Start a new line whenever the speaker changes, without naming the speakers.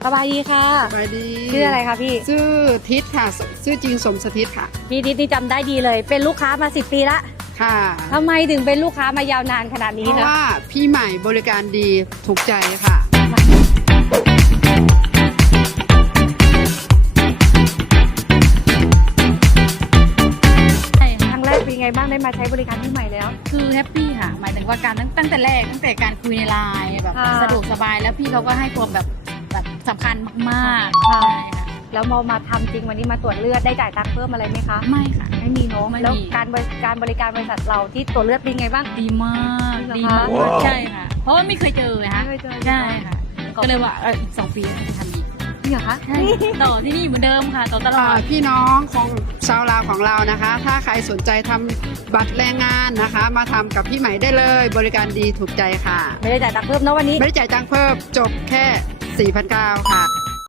สบายดีค่ะ
สบายดี
ชื่ออะไรคะพี่
ชื่อทิศค่ะ ชื่อจริงสมสถิตค่ะ
พี่ทิศนี่จำได้ดีเลย เป็นลูกค้ามา10 ปีละ
ค่ะ
ทำไมถึงเป็นลูกค้ามายาวนานขนาด
เพ
นี้
ราะ
คะ
ว่าพี่ใหม่บริการดีถูกใจค่ะ
ครั้งแรกเป็นไงบ้างได้มาใช้บริการพี่ใหม่แล้ว
คือแฮปปี้ค่ะ หมายถึงว่าการตั้งแต่แรกตั้งแต่การคุยในไลน์แบบ
ค่ะ
สะดวกสบายแล้วพี่เขาก็ให้ความแบบสำคัญมากๆ
ค่ะ
ใช่ค่ะ
แล้วมาทำจริงวันนี้มาตรวจเลือดได้จ่ายตังค์เพิ่มอะไรไหมคะ
ไม่ค่ะ
ไม่มีเนาะ
ไม่มี
แล้วการบริการบริษัทเราที่ตรวจเลือดเป็นไงบ้าง
ดีมาก
จริ
ดี
งเหรอ
มาก
คะ
ใช่ค่ะ เพราะว่าไม่เคยเจอนะคะ
ไม่เคยเจอ
ใช่ค่ะ
ขอบคุณ
ก็เลยว่าอีก2 ปีจะทำอีก
จริงเหรอคะ
ใช่ต่อที่นี่เหมือนเดิมค่ะต่อตลอด
พี่น้องของชาวลาวของเรานะคะ ถ้าใครสนใจทำบัตรแรงงานนะคะ มาทำกับพี่ใหม่ได้เลย บริการดีถูกใจค่ะ
ไม่ได้จ่ายตังค์เพิ่มเนาะวันนี้
ไม่ได้จ่ายตังค์เพิ่มจบแค่ 4,900 ค่ะ